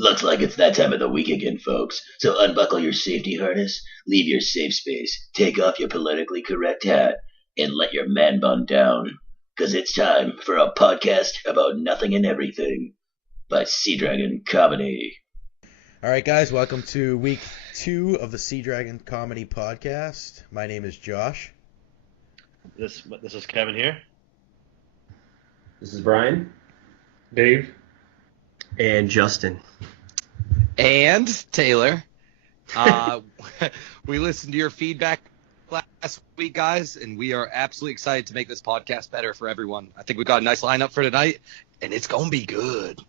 Looks like it's that time of the week again, folks. So unbuckle your safety harness, leave your safe space, take off your politically correct hat, and let your man bun down. 'Cause it's time for a podcast about nothing and everything by Sea Dragon Comedy. All right, guys, welcome to week 2 of the Sea Dragon Comedy Podcast. My name is Josh. This is Kevin here. This is Brian. Dave. And Justin. And Taylor. We listened to your feedback last week, guys, and we are absolutely excited to make this podcast better for everyone. I think we got a nice lineup for tonight, and it's going to be good.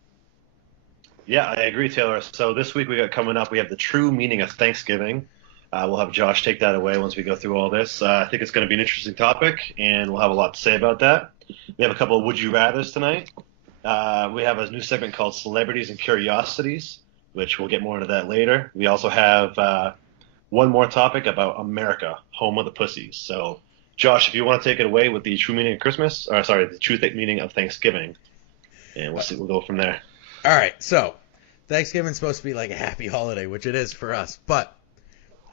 Yeah, I agree, Taylor. So this week we got coming up, we have the true meaning of Thanksgiving. We'll have Josh take that away once we go through all this. I think it's going to be an interesting topic, and we'll have a lot to say about that. We have a couple of Would You Rathers tonight. We have a new segment called Celebrities and Curiosities, which we'll get more into that later. We also have one more topic about America, home of the pussies. So, Josh, if you want to take it away with the true meaning of Christmas, or sorry, the true meaning of Thanksgiving, and we'll go from there. All right, so Thanksgiving's supposed to be like a happy holiday, which it is for us, but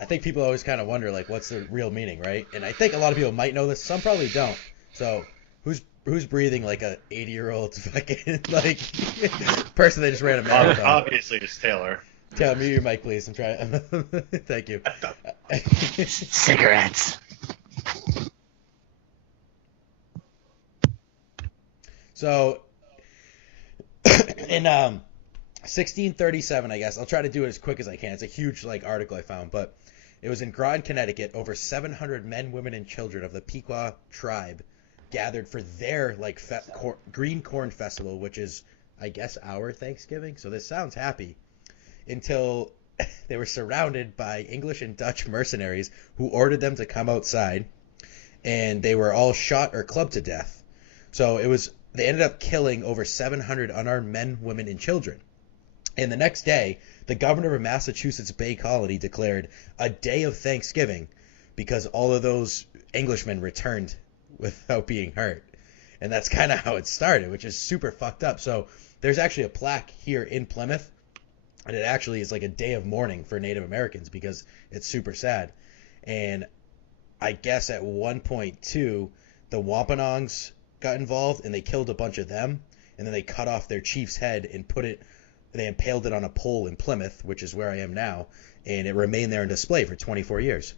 I think people always kind of wonder, like, what's the real meaning, right? And I think a lot of people might know this, some probably don't. So, who's breathing like a 80-year-old fucking, like, person that just ran a marathon? Obviously, it's Taylor. Taylor, mute your mic, please. I'm trying. Thank you. Cigarettes. So, in 1637, I guess, I'll try to do it as quick as I can. It's a huge, like, article I found, but it was in Groton, Connecticut. Over 700 men, women, and children of the Pequot tribe gathered for their, like, green corn festival, which is, I guess, our Thanksgiving. So this sounds happy. Until they were surrounded by English and Dutch mercenaries who ordered them to come outside, and they were all shot or clubbed to death. So they ended up killing over 700 unarmed men, women, and children. And the next day, the governor of Massachusetts Bay Colony declared a day of Thanksgiving because all of those Englishmen returned without being hurt. And that's kind of how it started, which is super fucked up. So there's actually a plaque here in Plymouth, and it actually is like a day of mourning for Native Americans because it's super sad. And I guess at one point, too, the Wampanoags got involved, and they killed a bunch of them, and then they cut off their chief's head and they impaled it on a pole in Plymouth, which is where I am now, and it remained there on display for 24 years.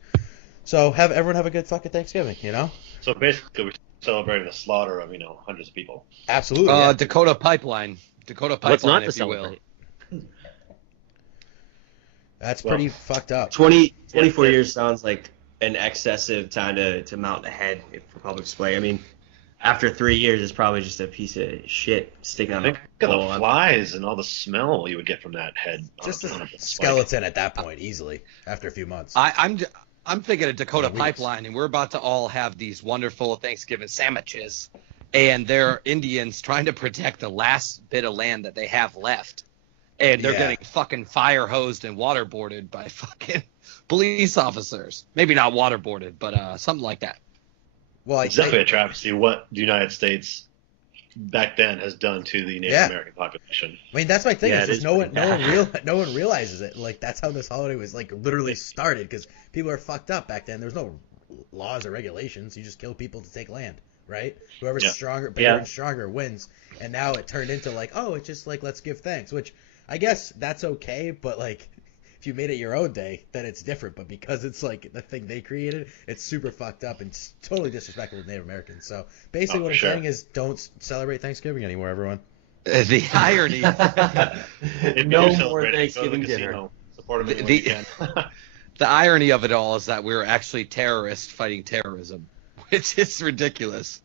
So everyone have a good fucking Thanksgiving, you know? So basically, we're celebrating the slaughter of, hundreds of people. Absolutely. Yeah. Dakota Pipeline, What's not to if you will. celebrate? That's pretty fucked up. 24 years sounds like an excessive time to mount a head for public display. I mean, after 3 years, it's probably just a piece of shit sticking on Think of the flies and all the smell you would get from that head. Just on a spike. skeleton at that point, easily, after a few months. I'm thinking of Dakota Weeks. Pipeline, and we're about to all have these wonderful Thanksgiving sandwiches, and they're Indians trying to protect the last bit of land that they have left. And they're getting fucking fire hosed and waterboarded by fucking police officers. Maybe not waterboarded, but something like that. Well, It's definitely a travesty what the United States back then has done to the Native American population. I mean, that's my thing. Yeah, It's it just is no one realizes it. Like, that's how this holiday was, like, literally started, because people are fucked up back then. There's no laws or regulations. You just kill people to take land, right? Whoever's bigger and stronger wins. And now it turned into, like, oh, it's just like, let's give thanks, which I guess that's okay, but, like, if you made it your own day, then it's different. But because it's, like, the thing they created, it's super fucked up and totally disrespectful to Native Americans. So basically what I'm saying is don't celebrate Thanksgiving anymore, everyone. The irony. No more Thanksgiving dinner. Support them when you can. The irony of it all is that we're actually terrorists fighting terrorism, which is ridiculous.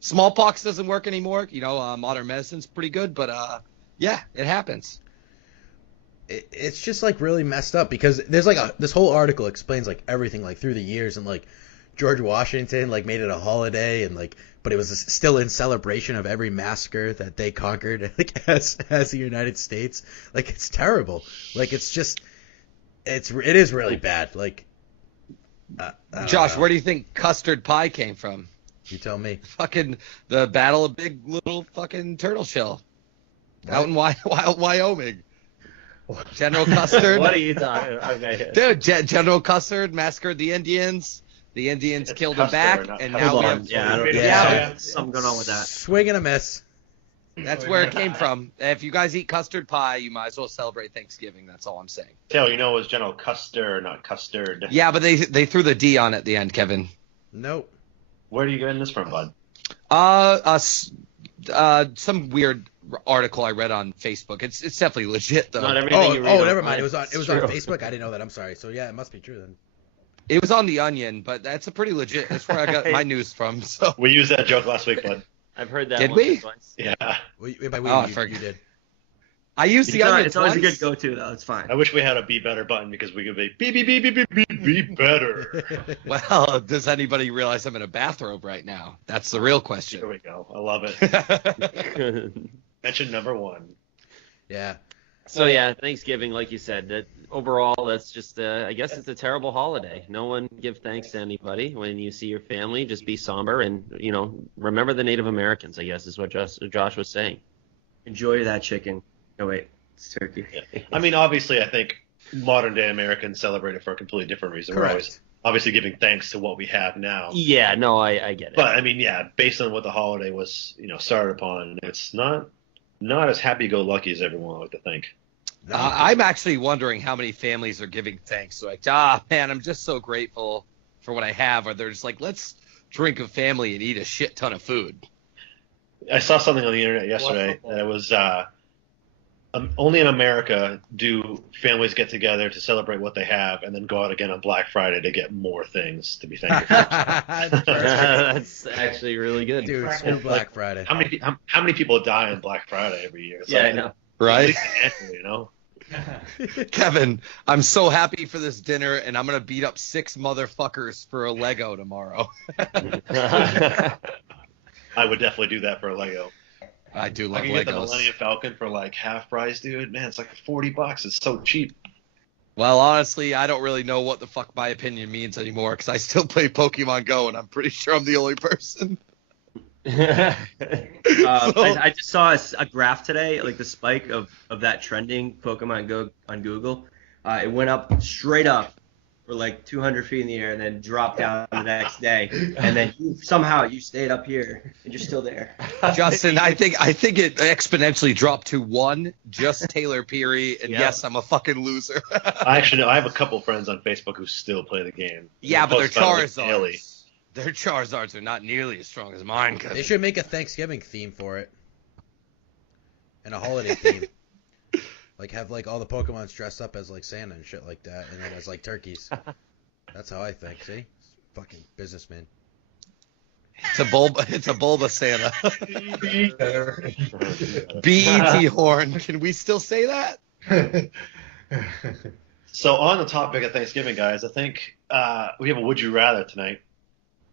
Smallpox doesn't work anymore. Modern medicine's pretty good, but yeah, it happens. It's just, like, really messed up because there's, like, this whole article explains, like, everything, like, through the years, and, like, George Washington, like, made it a holiday, and, like, but it was still in celebration of every massacre that they conquered, like, as the United States. Like, it's terrible. Like, it is really bad. Like, Josh, where do you think custard pie came from? You tell me. Fucking the Battle of Big Little fucking Turtle Shell out in Wyoming. General Custer. What are you talking about? Okay. Dude, General Custer massacred the Indians. The Indians It's killed him Custer, back, not and Custer. now we Hold on. have. Yeah, I don't, Yeah. something going on with that. Swing and a miss. That's where it came from. If you guys eat custard pie, you might as well celebrate Thanksgiving. That's all I'm saying. Taylor, you know it was General Custer, not Custard. Yeah, but they threw the D on at the end, Kevin. Nope. Where are you getting this from, bud? Some weird article I read on Facebook. It's definitely legit though. Not everything you read Never mind. It was on true. Facebook. I didn't know that. I'm sorry. So yeah, it must be true then. It was on the Onion, but that's a pretty legit. That's where I got my news from. So We used that joke last week, bud. I've heard that Did once we? or twice. Yeah. By we, Oh, I you forgot. did. I used the It's, Onion it's always a twice. good go-to, though. It's fine. I wish we had a be better button because we could be better. Well, does anybody realize I'm in a bathrobe right now? That's the real Here question. we go. I love it. Mention number one. Yeah. So yeah, Thanksgiving, like you said, that overall, that's just, I guess it's a terrible holiday. No one give thanks to anybody when you see your family. Just be somber and remember the Native Americans. I guess is what Josh was saying. Enjoy that chicken. Oh wait, it's turkey. Yeah. I mean, obviously, I think modern day Americans celebrate it for a completely different reason. We're always obviously giving thanks to what we have now. Yeah, no, I get it. But I mean, yeah, based on what the holiday was, started upon, it's not as happy-go-lucky as everyone would like to think. I'm actually wondering how many families are giving thanks. Like, man, I'm just so grateful for what I have. Or they're just like, let's drink a family and eat a shit ton of food. I saw something on the internet yesterday that it was only in America do families get together to celebrate what they have and then go out again on Black Friday to get more things to be thankful for. That's actually really good. Dude, screw Black Friday. How many people die on Black Friday every year? It's Yeah, like, I know. Right? Naturally, Kevin, I'm so happy for this dinner, and I'm going to beat up 6 motherfuckers for a Lego tomorrow. I would definitely do that for a Lego. I do I love can get the Legos. Millennium Falcon for like half price, dude. Man, it's like $40. It's so cheap. Well, honestly, I don't really know what the fuck my opinion means anymore because I still play Pokemon Go, and I'm pretty sure I'm the only person. I just saw a graph today, like the spike of that trending Pokemon Go on Google. It went up straight up for like 200 feet in the air and then dropped down the next day. And then somehow you stayed up here and you're still there. Justin, I think it exponentially dropped to 1, just Taylor Peary, and Yeah. yes, I'm a fucking loser. I actually know. I have a couple friends on Facebook who still play the game. Yeah, They but their post about it, like, daily. Charizards. Their Charizards are not nearly as strong as mine. They should make a Thanksgiving theme for it. And a holiday theme. Like have like all the Pokemons dressed up as like Santa and shit like that, and then as like turkeys. That's how I think. See, fucking businessman. It's a Bulba Santa. BET horn. Can we still say that? So on the topic of Thanksgiving, guys, I think we have a would you rather tonight.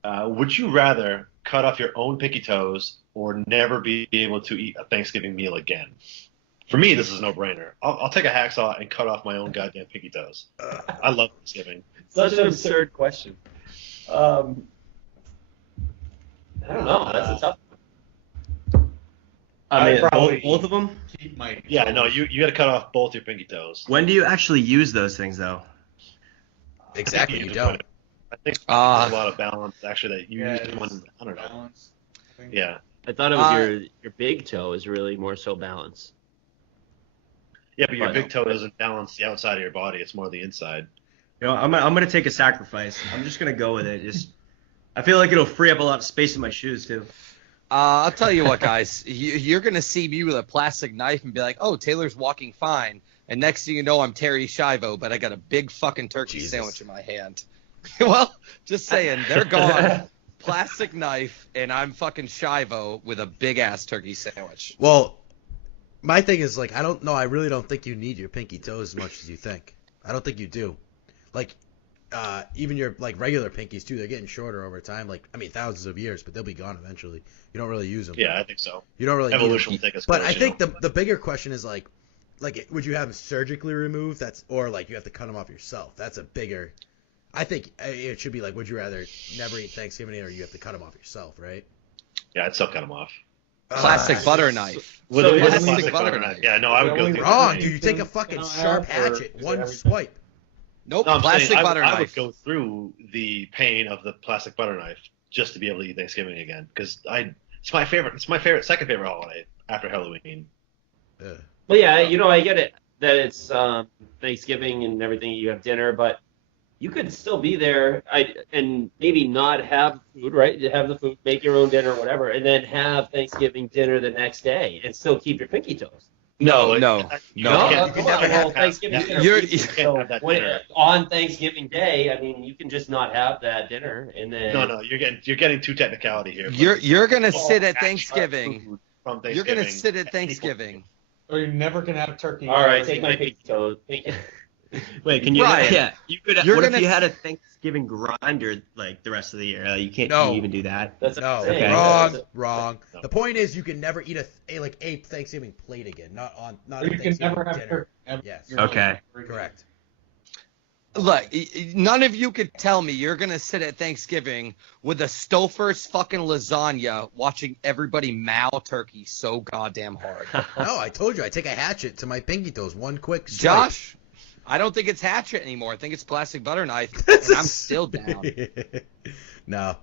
Would you rather cut off your own pinky toes or never be able to eat a Thanksgiving meal again? For me, this is a no-brainer. I'll take a hacksaw and cut off my own goddamn pinky toes. I love Thanksgiving. Such an absurd question. I don't know. That's a tough one. I mean, probably both of them? keep my Yeah, no, you got to cut off both your pinky toes. When do you actually use those things, though? Exactly, you don't. I think there's a lot of balance actually that you Yeah, use it one. is I don't know. balance. I think. Yeah, I thought it was your big toe is really more so balance. yeah, but your Right. big toe doesn't balance the outside of your body. It's more the inside. You know, I'm gonna take a sacrifice. I'm just gonna go with it. I feel like it'll free up a lot of space in my shoes too. I'll tell you what, guys. You're going to see me with a plastic knife and be like, oh, Taylor's walking fine. And next thing you know, I'm Terry Schiavo, but I got a big fucking turkey sandwich in my hand. Well, just saying, they're gone. Plastic knife, and I'm fucking Schiavo with a big-ass turkey sandwich. Well, my thing is like I don't know. I really don't think you need your pinky toes as much as you think. I don't think you do. Like, even your like regular pinkies too. They're getting shorter over time. Like, I mean, thousands of years, but they'll be gone eventually. You don't really use them. Yeah, I think so. You don't really. Evolution need will take us. But close, I think you know? the bigger question is like, would you have them surgically removed? Or like you have to cut them off yourself. That's a bigger. I think it should be like, would you rather never eat Thanksgiving or you have to cut them off yourself, right? Yeah, I'd still cut them off. Plastic butter knife. With So a it is plastic butter knife. Yeah, no, I would go through Wrong, that. dude. You take a fucking sharp hatchet, one swipe. Nope, No, I'm plastic saying butter I would knife. go through the pain of the plastic butter knife just to be able to eat Thanksgiving again, because it's my favorite. It's my second favorite holiday after Halloween. But yeah, I get it that it's Thanksgiving and everything. You have dinner, but you could still be there and maybe not have food, right? You have the food, make your own dinner, whatever, and then have Thanksgiving dinner the next day and still keep your pinky toes. No. You can't- Come never on, have well, Thanksgiving dinner. You're- You can't have that dinner. On Thanksgiving Day, I mean, you can just not have that dinner and then. No, you're getting too technicality here. You're gonna sit at Actual Thanksgiving. food from You're gonna Thanksgiving sit at Thanksgiving. Or you're never gonna have turkey. All right, take my pinky toes. Wait, can you? Ryan, Yeah, you could. you're What if gonna- you had a Thanksgiving grinder like the rest of the year? You can't No. can you even do that. That's what I'm No, saying. wrong. No. The point is, you can never eat a Thanksgiving plate again. Not Or a you can Thanksgiving never have dinner. turkey. ever. Yes. Okay. Correct. Look, none of you could tell me you're gonna sit at Thanksgiving with a Stouffer's fucking lasagna, watching everybody mow turkey so goddamn hard. No, I told you I take a hatchet to my pinky toes. One quick swipe. Josh, I don't think it's hatchet anymore. I think it's plastic butter knife, and I'm still down. No,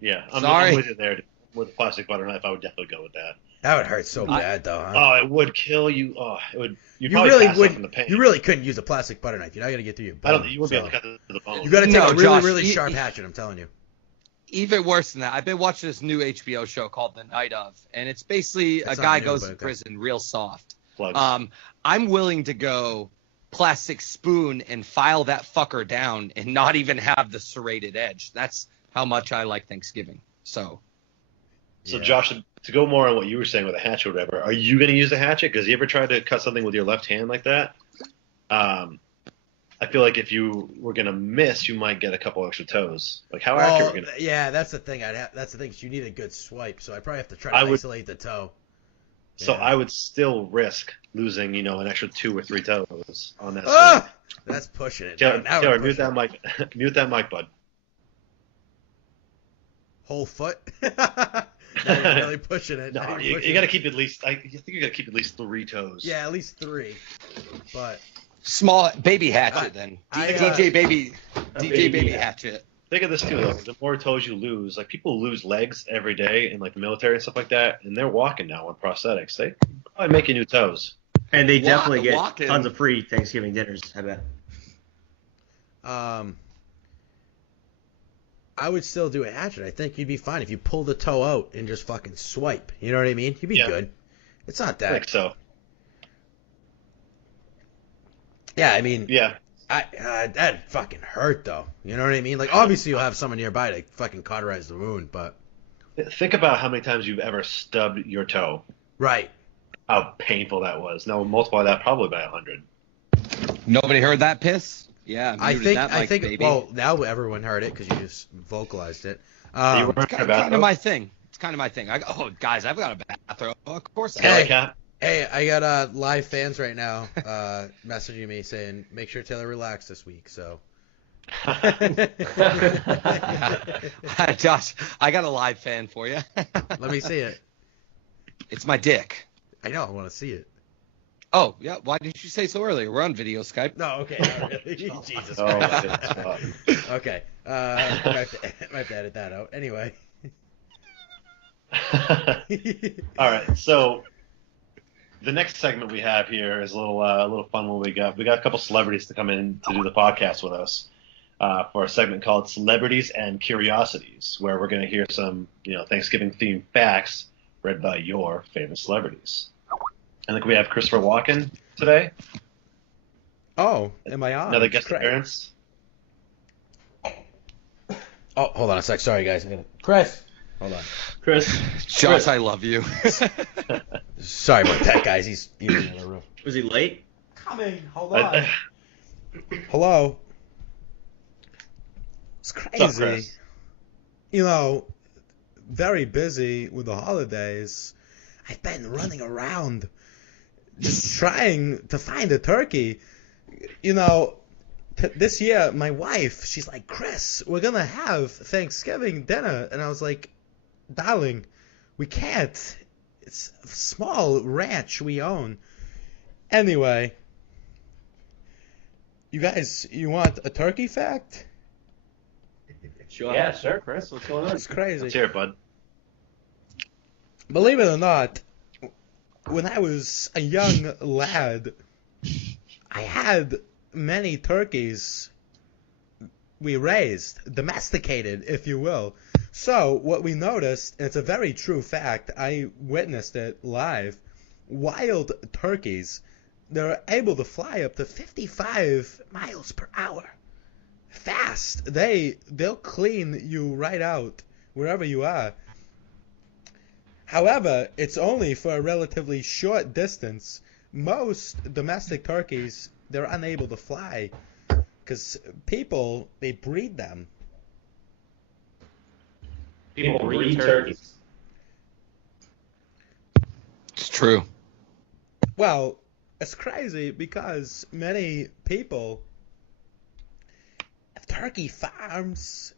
Yeah, Sorry. I'm with you there. With a plastic butter knife, I would definitely go with that. that would hurt so bad though. Huh? Oh, it would kill you. Oh, it would. You'd You probably really pass out from the wouldn't. pain. You really couldn't use a plastic butter knife. You're not gonna get through your bone. I don't. You wouldn't be able so- to cut to the bone. You gotta take No, a really, Josh, really you- sharp hatchet. I'm telling you. Even worse than that, I've been watching this new HBO show called The Night Of, and it's basically It's a not guy new, goes but to okay. prison real soft. Plugs. I'm willing to go plastic spoon and file that fucker down and not even have the serrated edge. That's how much I like Thanksgiving. So So, Yeah. Josh, to go more on what you were saying with a hatchet or whatever, are you going to use a hatchet? Because you ever tried to cut something with your left hand like that? I feel like if you were going to miss, you might get a couple extra toes. Like, how accurate are you going to yeah, that's the thing. That's the thing. Is you need a good swipe. So I probably have to try I to would- isolate the toe. So Yeah. I would still risk losing, an extra 2 or 3 toes on that. Ah! That's pushing it. Taylor, Now we're mute pushing that it. mic. Mute that mic, bud. Whole foot. Now you're really pushing it. Now No, you're pushing you got to it. keep at least. I think you got to keep at least 3 toes. Yeah, at least 3. But small baby hatchet then. DJ baby hatchet. Think of this too, though. The more toes you lose, like people lose legs every day in like the military and stuff like that, and they're walking now on prosthetics. They probably making new toes. And they definitely get walking. tons of free Thanksgiving dinners. I bet. I would still do a hatchet. I think you'd be fine if you pull the toe out and just fucking swipe. You know what I mean? You'd be Yeah. good. It's not I that. think so. Yeah, I mean, Yeah. that'd fucking hurt though. You know what I mean? Like, obviously you'll have someone nearby to fucking cauterize the wound, but Think about how many times you've ever stubbed your toe. right. How painful that was. Now multiply that probably by 100. Nobody heard that piss? Yeah, I muted think. that mic, baby. Well, now everyone heard it because you just vocalized it. You weren't it's in a kind of bathrobe? my thing. It's kind of my thing. Guys, I've got a bathrobe. Of course I Hey. Kelly cap. Hey, I got live fans right now messaging me saying, make sure Taylor relaxed this week. So. Josh, I got a live fan for you. Let me see it. It's my dick. I know. I want to see it. Oh, yeah. Why didn't you say so earlier? We're on video Skype. No, okay. Not really. Jesus Oh, Christ. shit. Okay. I might have to edit that out. Anyway. All right, so the next segment we have here is a little fun one we got. We got a couple celebrities to come in to do the podcast with us for a segment called Celebrities and Curiosities, where we're going to hear some Thanksgiving themed facts read by your favorite celebrities. I think we have Christopher Walken today. Oh, am I on? Another guest Great. appearance. Oh, hold on a sec. Sorry, guys. Chris. Hold on. Chris, Josh, I love you. Sorry about that, guys. He's in the room. Was he late? Coming. Hold I- Hello. It's What's up, crazy. Chris? Very busy with the holidays. I've been running around just trying to find a turkey. This year, my wife, she's like, Chris, we're going to have Thanksgiving dinner. And I was like, darling, we can't. It's a small ranch we own. Anyway, you guys, you want a turkey fact? Sure. Yeah, sure, Chris. What's going on? It's crazy. Let's hear it, bud. Believe it or not, when I was a young lad, I had many turkeys we raised, domesticated, if you will. So what we noticed, and it's a very true fact, I witnessed it live, wild turkeys, they're able to fly up to 55 miles per hour. Fast. They'll clean you right out wherever you are. However, it's only for a relatively short distance. Most domestic turkeys, they're unable to fly because people, they breed them. People breed turkeys. It's true. Well, it's crazy because many people have turkey farms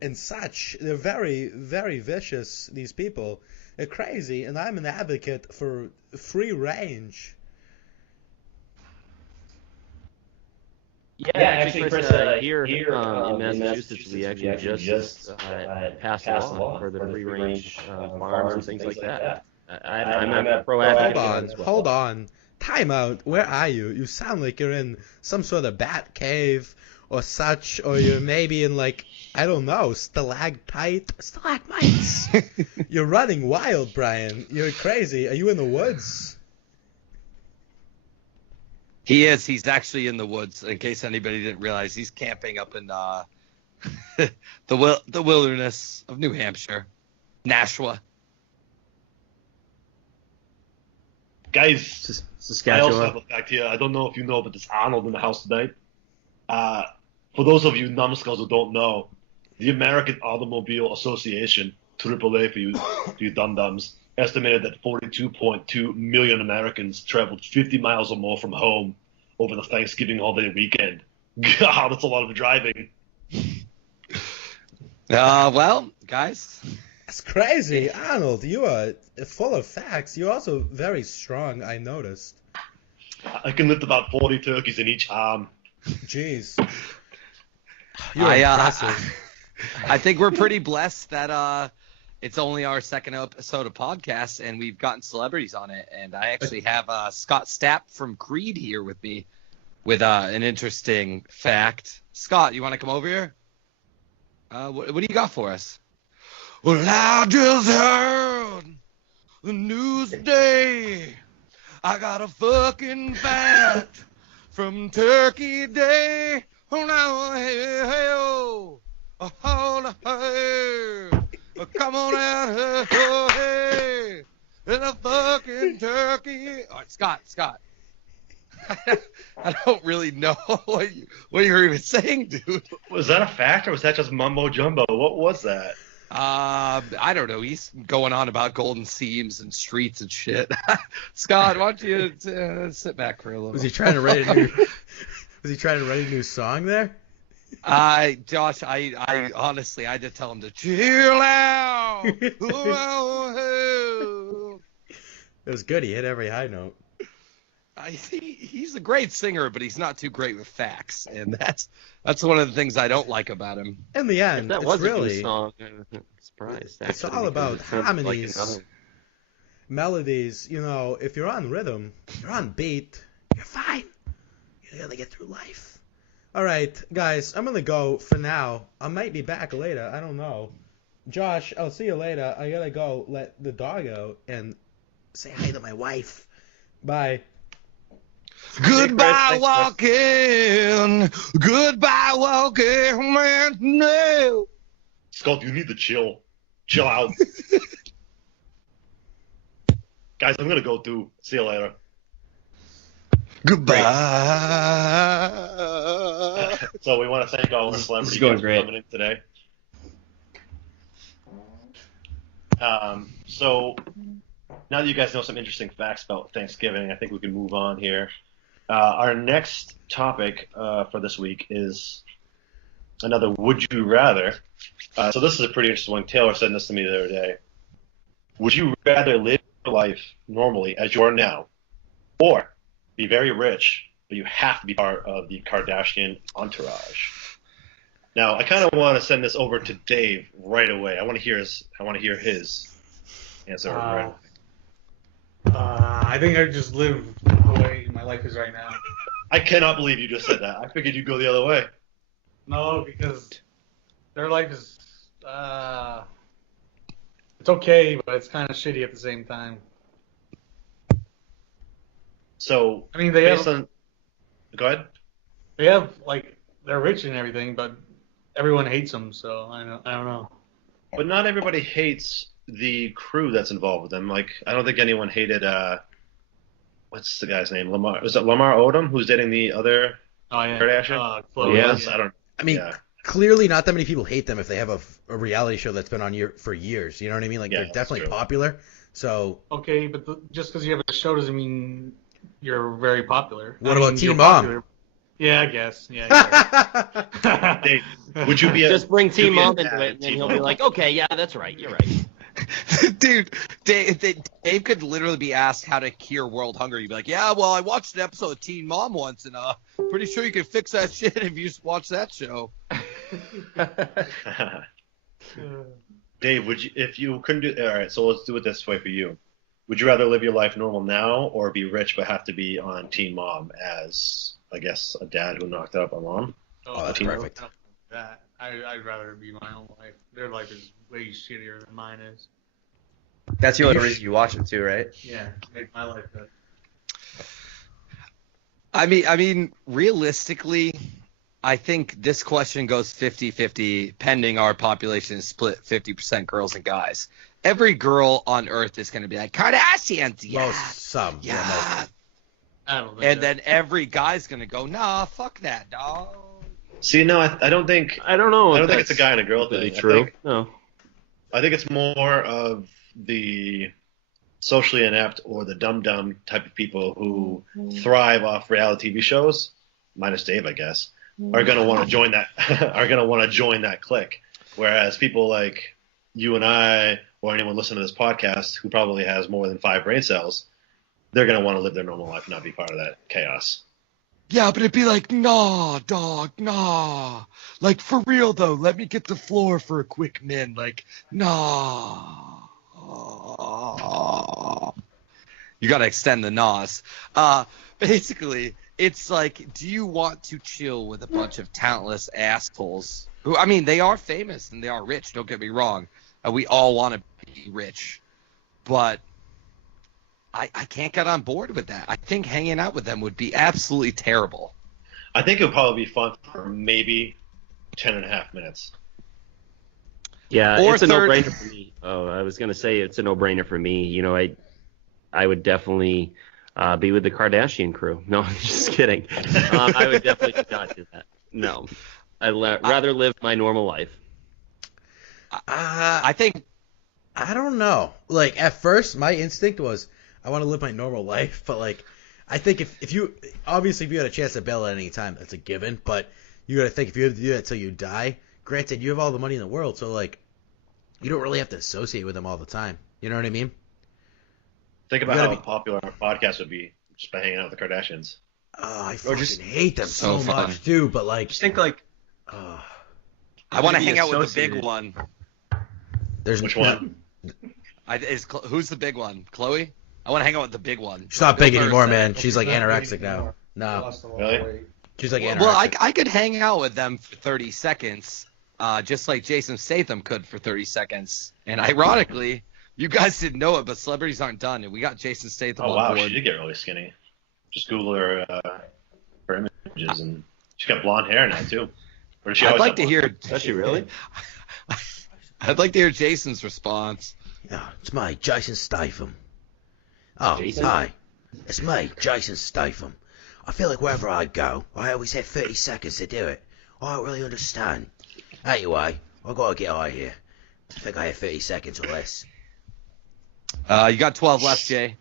and such. They're very, very vicious, these people. They're crazy, and I'm an advocate for free range. Yeah, actually, Chris, here in Massachusetts, we actually just passed a law for the free-range farms and things like that. I'm a pro advocate as well. Hold on. Time out. Where are you? You sound like you're in some sort of bat cave or such, or you're maybe in, like, I don't know, stalagmites. You're running wild, Brian. You're crazy. Are you in the woods? He is. He's actually in the woods. In case anybody didn't realize, he's camping up in the wilderness of New Hampshire, Nashua. Guys, I also have Saskatchewan. a fact here. I don't know if you know, but there's Arnold in the house tonight. For those of you numbskulls who don't know, the American Automobile Association, AAA for you dum-dums, estimated that 42.2 million Americans traveled 50 miles or more from home over the Thanksgiving holiday weekend. God, that's a lot of driving. Well, guys. That's crazy. Arnold, you are full of facts. You're also very strong, I noticed. I can lift about 40 turkeys in each arm. Jeez. You're impressive. I think we're pretty blessed that it's only our second episode of podcast, and we've gotten celebrities on it. And I actually have Scott Stapp from Creed here with me with an interesting fact. Scott, you want to come over here? What do you got for us? Well, I just heard the news today. I got a fucking fact from Turkey Day. Oh, now, hey, come on out, hey, it's a fucking turkey. All right, Scott. I don't really know what you're even saying, dude. Was that a fact or was that just mumbo jumbo? What was that? I don't know. He's going on about golden seams and streets and shit. Scott, why don't you sit back for a little? Was he trying to write a new? Was he trying to write a new song there? Josh, I honestly, I had to tell him to chill out. It was good. He hit every high note. He's a great singer, but he's not too great with facts, and that's one of the things I don't like about him. In the end, That it's was really a good song. I'm surprised. it's Actually, all about because it sounds harmonies, like another- melodies. You know, if you're on rhythm, you're on beat, you're fine. You're gonna get through life. All right, guys, I'm gonna go for now. I might be back later. I don't know. Josh, I'll see you later. I gotta go let the dog out and say hi to my wife. Bye. Goodbye, walking. Goodbye, walking, man. No. Scott, you need to chill. Chill out. Guys, I'm going to go too. See you later. Goodbye. So we want to thank all the celebrities This is going for great. coming in today. So now that you guys know some interesting facts about Thanksgiving, I think we can move on here. Our next topic for this week is another Would You Rather. So this is a pretty interesting one. Taylor said this to me the other day. Would you rather live life normally as you are now, or be very rich, but you have to be part of the Kardashian entourage. Now, I kind of want to send this over to Dave right away. I want to hear his answer. Right away. I think I just live the way my life is right now. I cannot believe you just said that. I figured you'd go the other way. No, because their life is, it's okay, but it's kind of shitty at the same time. So, I mean, go ahead. they have, like, they're rich and everything, but everyone hates them, so I don't know. But not everybody hates the crew that's involved with them. Like, I don't think anyone hated, what's the guy's name? Lamar. Was it Lamar Odom who's dating the other Oh, yeah. Kardashian? Chloe, Yeah. I don't. I mean, Yeah. clearly not that many people hate them if they have a reality show that's been on for years. You know what I mean? Like, Yeah, they're that's definitely true. popular. So, Okay, but just because you have a show doesn't mean you're very popular. What about mean, Teen you're Mom? popular. Yeah, I guess. Yeah. Dave, would you be a, Just bring would you Team be a Mom dad into it, at and then Teen he'll be Mom? like, okay, yeah, that's right. You're right. Dude, Dave could literally be asked how to cure world hunger. You'd be like, yeah, well, I watched an episode of Teen Mom once, and pretty sure you could fix that shit if you just watch that show. Dave, would you, if you couldn't do, all right, so let's do it this way for you. Would you rather live your life normal now or be rich but have to be on Teen Mom as, I guess, a dad who knocked up a mom? Oh, that's Teen perfect. That I'd rather be my own life. Their life is way shittier than mine is. That's the only reason you watch it too, right? Yeah, make my life good. I mean, realistically, I think this question goes 50-50, pending our population is split 50% girls and guys. Every girl on Earth is going to be like, Kardashians, yeah, some. yeah. most. I don't think And so. then every guy's going to go, nah, fuck that, dog. See, no, I don't think I don't know. I if don't think it's a that's guy and a girl completely thing. True. No. I think it's more of the socially inept or the dumb type of people who thrive off reality TV shows, minus Dave, I guess, are going to want to join that are going to want to join that clique. Whereas people like you and I or anyone listening to this podcast who probably has more than 5 brain cells, they're going to want to live their normal life and not be part of that chaos. Yeah, but it'd be like, nah, dog, nah. Like, for real, though, let me get the floor for a quick min. Like, nah. You gotta extend the nas. Basically, it's like, do you want to chill with a bunch of talentless assholes? Who, I mean, they are famous and they are rich, don't get me wrong. We all want to be rich. But I can't get on board with that. I think hanging out with them would be absolutely terrible. I think it would probably be fun for maybe 10.5 minutes. Yeah, Or it's a third- no-brainer for me. Oh, I was gonna say it's a no-brainer for me. You know, I would definitely be with the Kardashian crew. No, I'm just kidding. I would definitely not do that. No, I'd rather live my normal life. I think I don't know. Like, at first, my instinct was, I want to live my normal life, but, like, I think if you, obviously, if you had a chance to bail at any time, that's a given, but you got to think, if you have to do that till you die, granted, you have all the money in the world, so, like, you don't really have to associate with them all the time. You know what I mean? Think about You gotta how popular our podcast would be just by hanging out with the Kardashians. Oh, I Or fucking just hate them so so fun. much, too, but, like, Just think like I want to Maybe hang out with the big associated. one. there's Which one? Who's the big one? Chloe? I want to hang out with the big one. She's not big Bill anymore, Burr man. said- She's, like, Not anorexic big now. anymore. No, Lost a lot Really? of weight. she's, like, anorexic. Well, I could hang out with them for 30 seconds, just like Jason Statham could for 30 seconds. And ironically, you guys didn't know it, but celebrities aren't done, and we got Jason Statham Oh on wow, board. she did get really skinny. Just Google her images, and she's got blonde hair now too. Or does she I'd always like have to blonde hear. Does she really? I'd like to hear Jason's response. Yeah, it's me, Jason Statham. Oh, Jason? hi. It's me, Jason Statham. I feel like wherever I go, I always have 30 seconds to do it. I don't really understand. Anyway, I gotta get out of here. I think I have 30 seconds or less. You got 12 left, Jay.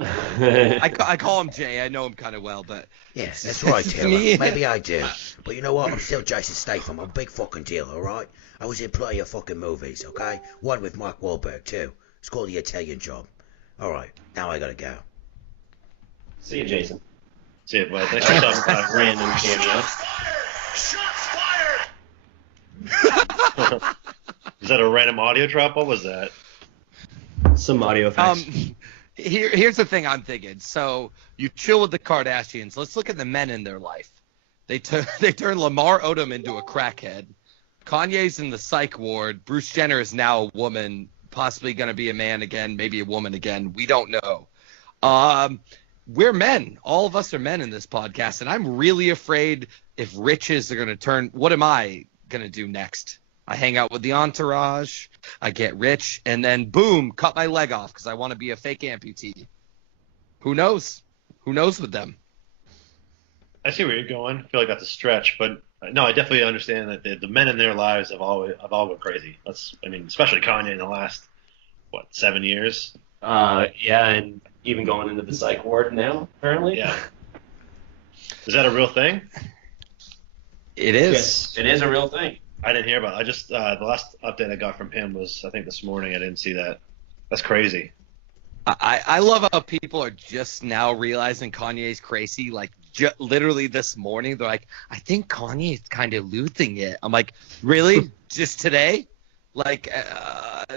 I call him Jay. I know him kind of well, but Yes, that's right, To Taylor. me- Maybe I do. But you know what? I'm still Jason Statham. I'm a big fucking deal, alright? I was in plenty of fucking movies, okay? One with Mark Wahlberg, too. It's called The Italian Job. All right, now I gotta go. See you, Jason. See it, bud. Thanks for stopping by. Random cameo. Is that a random audio drop? What was that? Some audio effects. Here's the thing I'm thinking. So you chill with the Kardashians. Let's look at the men in their life. They turn Lamar Odom into a crackhead. Kanye's in the psych ward. Bruce Jenner is now a woman, possibly going to be a man again, maybe a woman again. We don't know. We're men. All of us are men in this podcast, and I'm really afraid if riches are going to turn. What am I going to do next? I hang out with the entourage, I get rich, and then boom, cut my leg off because I want to be a fake amputee. Who knows? Who knows with them? I see where you're going. I feel like that's a stretch, but no, I definitely understand that the men in their lives have all gone crazy. Especially Kanye in the last 7 years. Yeah, and even going into the psych ward now, apparently. Yeah. Is that a real thing? It is. Yes, it is a real thing. I didn't hear about it. I just the last update I got from him was I think this morning. I didn't see that. That's crazy. I love how people are just now realizing Kanye's crazy. Like literally this morning, they're like, I think Kanye is kind of losing it. I'm like, really? Just today? Like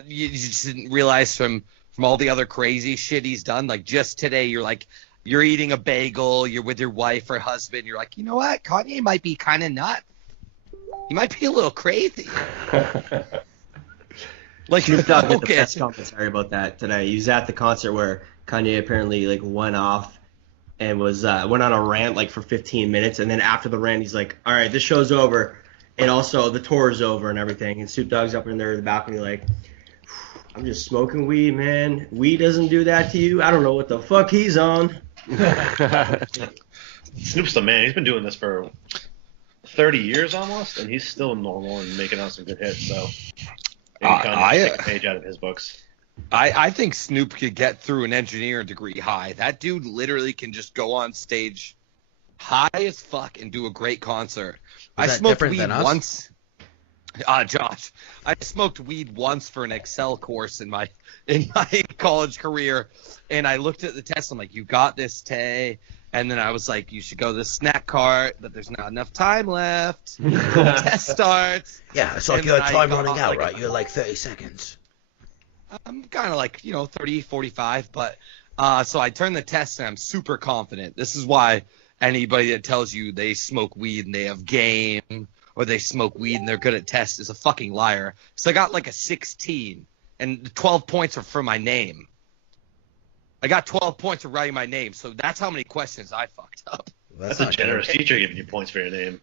you just didn't realize from all the other crazy shit he's done. Like just today, you're eating a bagel, you're with your wife or husband. You're like, you know what? Kanye might be kind of nuts. He might be a little crazy. Like Snoop Dogg did the press commentary about that today. He was at the concert where Kanye apparently went off and was went on a rant for 15 minutes, and then after the rant he's like, all right, this show's over, and also the tour is over and everything. And Snoop Dogg's up in there in the balcony like, I'm just smoking weed, man. Weed doesn't do that to you. I don't know what the fuck he's on. Snoop's the man. He's been doing this for 30 years almost, and he's still normal and making out some good hits. So maybe take a page out of his books. I think Snoop could get through an engineering degree high. That dude literally can just go on stage high as fuck and do a great concert. I smoked weed once. Josh, I smoked weed once for an Excel course in my college career, and I looked at the test. I'm like, you got this, Tay. And then I was like, you should go to the snack cart, but there's not enough time left. The test starts. Yeah, it's like your time running out, right? You're like 30 seconds. I'm kind of 30, 45, but so I turn the test and I'm super confident. This is why anybody that tells you they smoke weed and they have game or they smoke weed and they're good at tests is a fucking liar. So I got a 16, and 12 points are for my name. I got 12 points for writing my name, so that's how many questions I fucked up. That's a generous teacher giving you points for your name.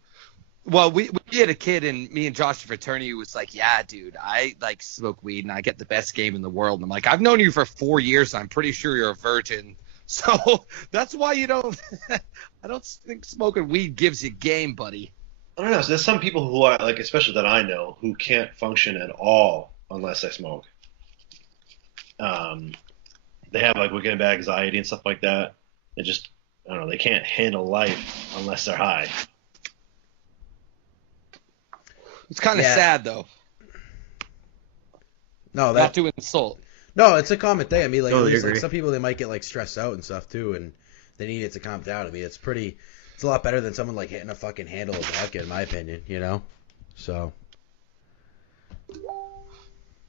Well, we had a kid, and me and Josh in fraternity was like, yeah, dude, I smoke weed and I get the best game in the world. And I'm like, I've known you for 4 years. And I'm pretty sure you're a virgin. So that's why you don't – I don't think smoking weed gives you game, buddy. I don't know. So there's some people who are, especially that I know, who can't function at all unless they smoke. They have we're getting bad anxiety and stuff like that. They just, I don't know, they can't handle life unless they're high. It's kind of sad, though. No, not to insult. No, it's a common thing. I mean, some people, they might get stressed out and stuff too, and they need it to calm down. I mean, it's a lot better than someone hitting a fucking handle of vodka, in my opinion. So.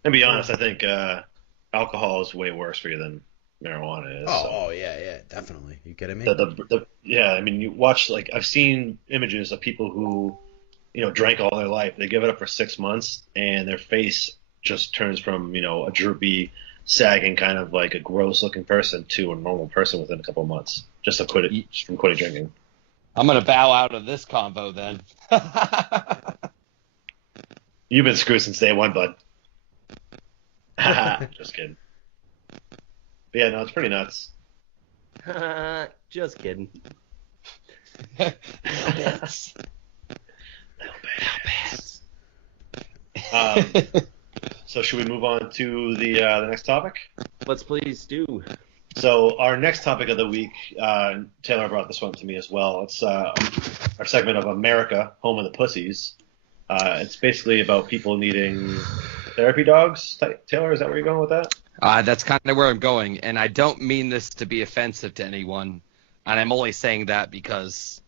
And be honest, I think alcohol is way worse for you than marijuana is. Oh yeah, definitely. You kidding me? Yeah, I mean, you watch I've seen images of people who, drank all their life. They give it up for 6 months, and their face just turns from a droopy, sagging kind of a gross-looking person to a normal person within a couple of months, just from quitting drinking. I'm gonna bow out of this convo then. You've been screwed since day one, bud. Just kidding. But yeah, no, it's pretty nuts. Just kidding. So should we move on to the next topic? Let's please do. So our next topic of the week, Taylor brought this one to me as well. It's our segment of America, Home of the Pussies. It's basically about people needing therapy dogs. Taylor, is that where you're going with that? That's kind of where I'm going, and I don't mean this to be offensive to anyone, and I'm only saying that because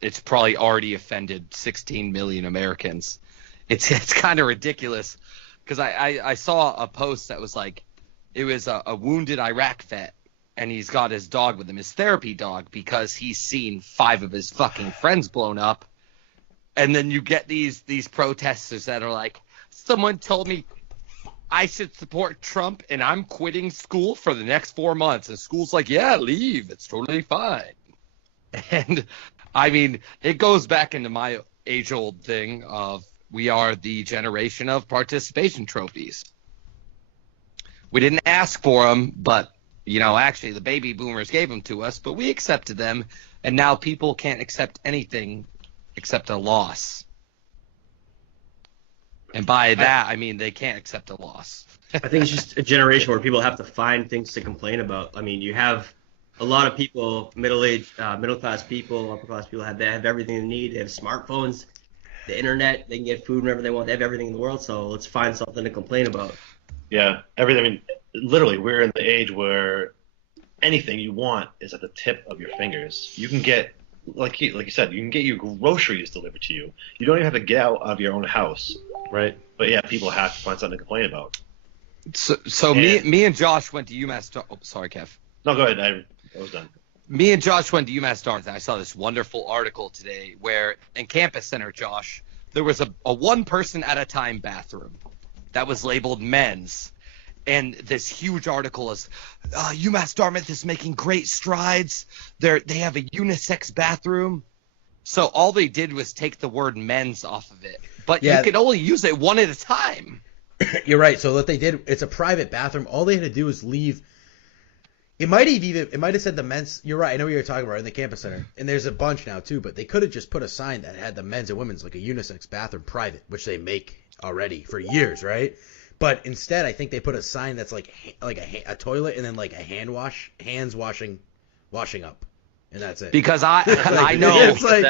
it's probably already offended 16 million Americans. It's kind of ridiculous because I saw a post that was like, it was a wounded Iraq vet, and he's got his dog with him, his therapy dog, because he's seen 5 of his fucking friends blown up. And then you get these protesters that are like, someone told me I should support Trump and I'm quitting school for the next 4 months. And school's like, yeah, leave. It's totally fine. And I mean, it goes back into my age-old thing of we are the generation of participation trophies. We didn't ask for them, but, actually the baby boomers gave them to us, but we accepted them. And now people can't accept anything except a loss. And by that, I mean they can't accept a loss. I think it's just a generation where people have to find things to complain about. I mean, you have a lot of people, middle-class people, upper-class people, they have everything they need. They have smartphones, the internet, they can get food whenever they want. They have everything in the world, so let's find something to complain about. Yeah, everything. I mean, literally, we're in the age where anything you want is at the tip of your fingers. You can get, like you said, you can get your groceries delivered to you. You don't even have to get out of your own house, right? But yeah, people have to find something to complain about. So me and Josh went to UMass. Oh, sorry, Kev. No, go ahead. I was done. Me and Josh went to UMass Dartmouth, and I saw this wonderful article today where in Campus Center, Josh, there was a one person at a time bathroom that was labeled men's. And this huge article is, UMass Dartmouth is making great strides. They have a unisex bathroom. So all they did was take the word men's off of it. But you could only use it one at a time. You're right. So what they did, it's a private bathroom. All they had to do was leave. It might have said the men's. You're right. I know what you're talking about in the campus center. And there's a bunch now too. But they could have just put a sign that had the men's and women's, like a unisex bathroom private, which they make already for years, right? But instead, I think they put a sign that's like a toilet and then like a hands washing up, and that's it. Because I know it's like,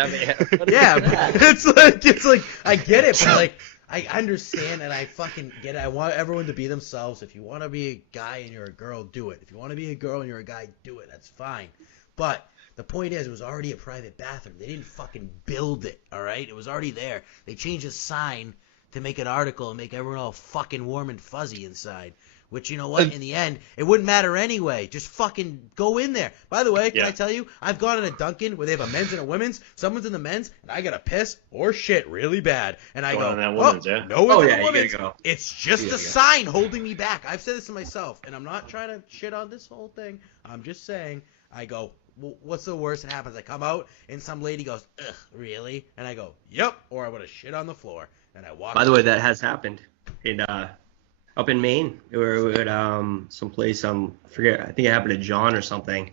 yeah, it's like I get it, but like I understand and I fucking get it. I want everyone to be themselves. If you want to be a guy and you're a girl, do it. If you want to be a girl and you're a guy, do it. That's fine. But the point is, it was already a private bathroom. They didn't fucking build it. All right, it was already there. They changed the sign to make an article and make everyone all fucking warm and fuzzy inside. Which, you know what, in the end, it wouldn't matter anyway. Just fucking go in there. By the way, can I tell you, I've gone in a Dunkin' where they have a men's and a women's. Someone's in the men's, and I gotta piss or shit really bad. And I go, no one's in the women's. Go. It's just a sign holding me back. I've said this to myself, and I'm not trying to shit on this whole thing. I'm just saying, I go, well, what's the worst that happens? I come out, and some lady goes, ugh, really? And I go, yep, or I would have shit on the floor. And I walk. By the way, that has happened in up in Maine. We were at someplace. I forget. I think it happened to John or something.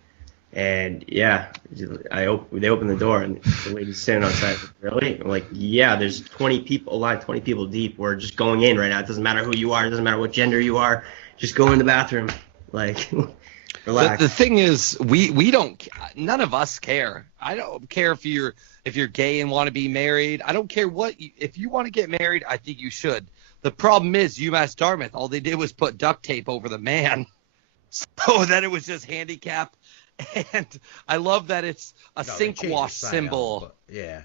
And yeah, they opened the door and the lady's standing outside. Really? I'm like, yeah. There's 20 people, a line 20 people deep. We're just going in right now. It doesn't matter who you are. It doesn't matter what gender you are. Just go in the bathroom. Like, relax. The thing is, we don't. None of us care. I don't care if you're gay and want to be married. I don't care if you want to get married, I think you should. The problem is UMass Dartmouth, all they did was put duct tape over the man. So that it was just handicap. And I love that it's a sink wash symbol. Out, yeah.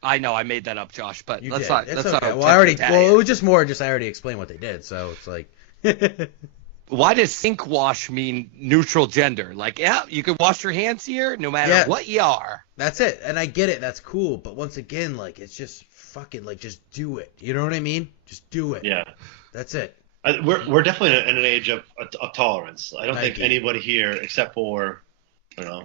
I know I made that up, Josh, but let's not. Well, it was just more I already explained what they did, so it's like Why does sink wash mean neutral gender? Like, yeah, you can wash your hands here no matter what you are. That's it. And I get it. That's cool. But once again, like, it's just fucking, like, just do it. You know what I mean? Just do it. Yeah. That's it. We're definitely in an age of tolerance. I don't think anybody here, except for, I don't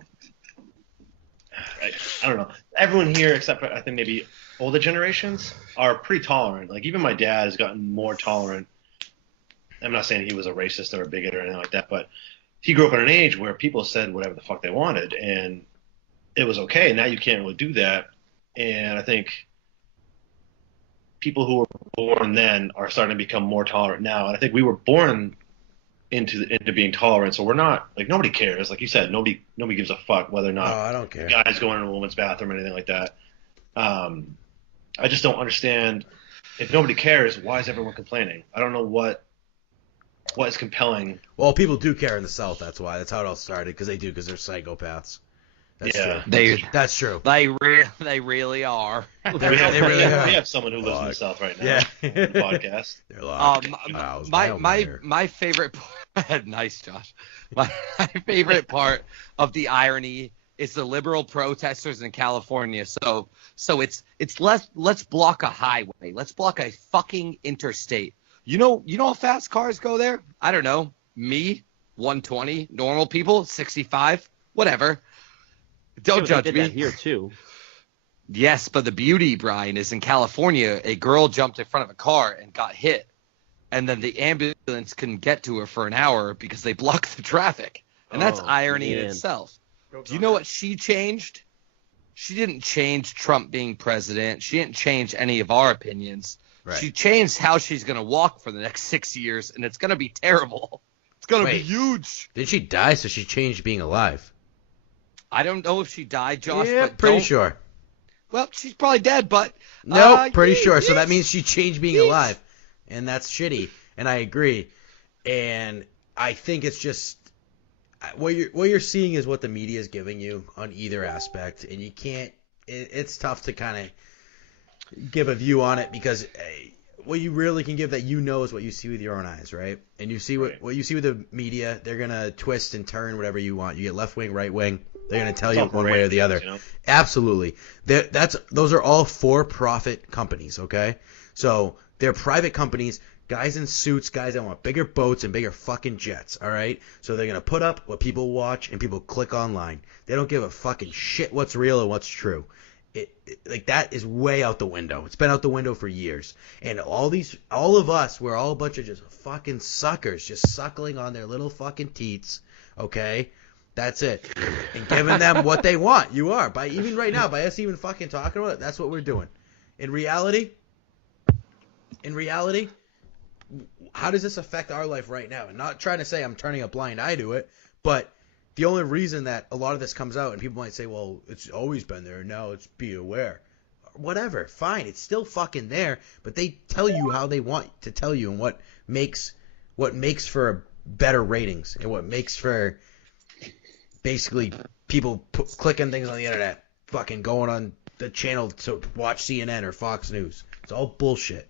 know. Everyone here, except for I think maybe older generations, are pretty tolerant. Like, even my dad has gotten more tolerant. I'm not saying he was a racist or a bigot or anything like that, but he grew up in an age where people said whatever the fuck they wanted, and it was okay. Now you can't really do that, and I think people who were born then are starting to become more tolerant now, and I think we were born into being tolerant, so we're not, like, nobody cares. Like you said, nobody gives a fuck whether or not I don't care. Guys going in a woman's bathroom or anything like that. I just don't understand. if nobody cares, why is everyone complaining? I don't know what is compelling. Well, people do care in the South. That's why. That's how it all started. Because they're psychopaths. That's true. That's true. They really are. We have someone who lives in the South right now. Yeah. On the podcast. They're locked. My favorite part, nice, Josh. My favorite part of the irony is the liberal protesters in California. So it's let's block a highway. Let's block a fucking interstate. You know how fast cars go there? I don't know. Me, 120. Normal people, 65. Whatever. Don't judge me. That here too. Yes, but the beauty, Brian, is in California, a girl jumped in front of a car and got hit. And then the ambulance couldn't get to her for an hour because they blocked the traffic. And that's irony in itself. Do you know what she changed? She didn't change Trump being president. She didn't change any of our opinions. Right. She changed how she's going to walk for the next 6 years, and it's going to be terrible. It's going to be huge. Did she die so she changed being alive? I don't know if she died, Josh. Yeah, but pretty sure. Well, she's probably dead, but... No, pretty sure. So that means she changed being alive. And that's shitty. And I agree. And I think it's just... What you're seeing is what the media is giving you on either aspect. And you can't... It's tough to kind of give a view on it because... what you really can give that is what you see with your own eyes, right? And you see what you see with the media, they're going to twist and turn whatever you want. You get left wing, right wing. They're going to tell you one way or the other. You know? Absolutely. Those are all for-profit companies, okay? So they're private companies, guys in suits, guys that want bigger boats and bigger fucking jets, all right? So they're going to put up what people watch and people click online. They don't give a fucking shit what's real and what's true. Like that is way out the window. It's been out the window for years. And all of us, we're all a bunch of just fucking suckers, just suckling on their little fucking teats, okay? That's it. And giving them what they want. You are. Even right now, by us even fucking talking about it, that's what we're doing. In reality, how does this affect our life right now? And not trying to say I'm turning a blind eye to it, but the only reason that a lot of this comes out and people might say, well, it's always been there. Now it's be aware. Whatever. Fine. It's still fucking there, but they tell you how they want to tell you and what makes for better ratings and what makes for basically people clicking things on the internet, fucking going on the channel to watch CNN or Fox News. It's all bullshit.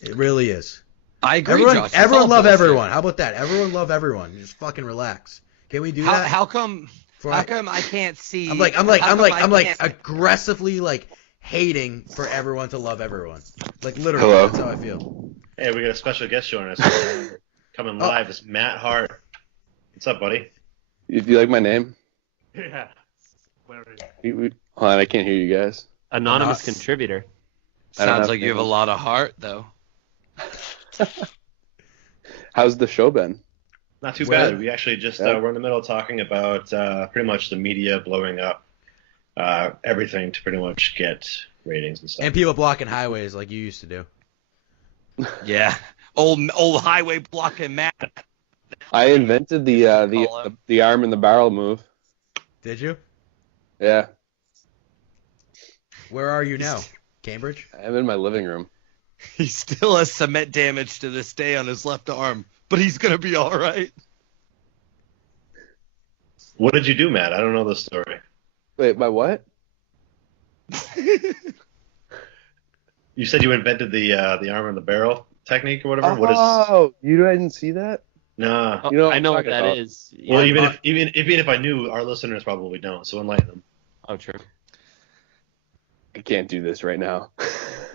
It really is. I agree, Josh. Everyone love everyone. How about that? Everyone love everyone. Just fucking relax. Can we do that? How come I can't see? I'm like aggressively like hating for everyone to love everyone. Like literally, Hello. That's how I feel. Hey, we got a special guest joining us. Coming live is Matt Hart. What's up, buddy? Do you like my name? Yeah. Hold on, I can't hear you guys. Anonymous contributor. Sounds like you have a lot of heart, though. How's the show been? Not too bad. We actually just we're in the middle of talking about pretty much the media blowing up everything to pretty much get ratings and stuff. And people blocking highways like you used to do. Yeah, old highway blocking Matt. I invented the arm and the barrel move. Did you? Yeah. Where are you now? Cambridge? I'm in my living room. He still has cement damage to this day on his left arm, but he's gonna be all right. What did you do, Matt? I don't know the story. Wait, my what? You said you invented the arm and the barrel technique or whatever. Oh, you didn't see that? Nah. Oh, You know I know what I'm that talking is. Well, Yeah. even if I knew, our listeners probably don't. So enlighten them. Oh, true. I can't do this right now.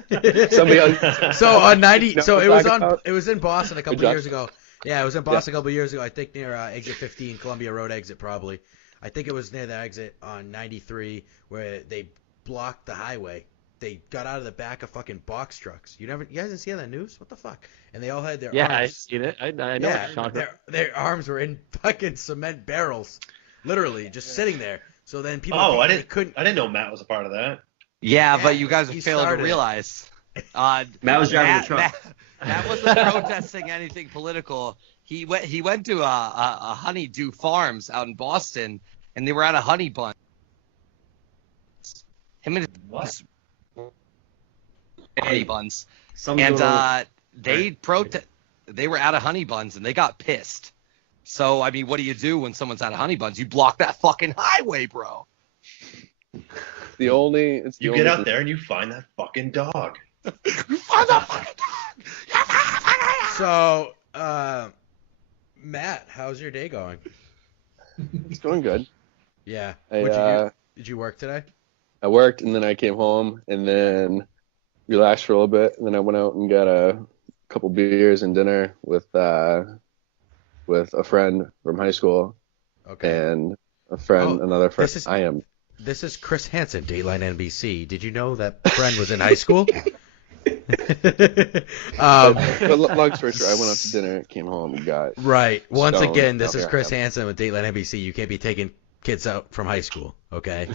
Somebody else. So on 90, No, so we're it was talking about- it was in Boston a couple Good job. years ago. Yeah, it was in Boston a couple years ago. I think near exit 15, Columbia Road exit probably. I think it was near the exit on 93 where they blocked the highway. They got out of the back of fucking box trucks. You guys didn't see that news? What the fuck? And they all had their Yeah, arms. I've seen it. I know what you're talking about. their arms were in fucking cement barrels, literally just sitting there. So then people. I couldn't. didn't know Matt was a part of that. Yeah, Yeah, but you guys he have failed to started it. realize. Matt was driving the truck. Matt wasn't protesting anything political. He went to a honeydew farms out in Boston, and they were at a honey bun. Him and his honey buns, Something and they were out of honey buns and they got pissed. So I mean, what do you do when someone's out of honey buns? You block that fucking highway, bro. You get out there and you find that fucking dog. You find that fucking dog. So, Matt, how's your day going? It's going good. Yeah. I, What'd you do? Did you work today? I worked and then I came home and then relaxed for a little bit and then I went out and got a couple beers and dinner with a friend from high school. Okay. And another friend. This is Chris Hansen, Dateline NBC. Did you know that friend was in high school? But long story short, I went out to dinner, came home, and got right. Once stoned. again, this is Here I Chris am. Hansen with Dateline NBC. You can't be taking kids out from high school, okay?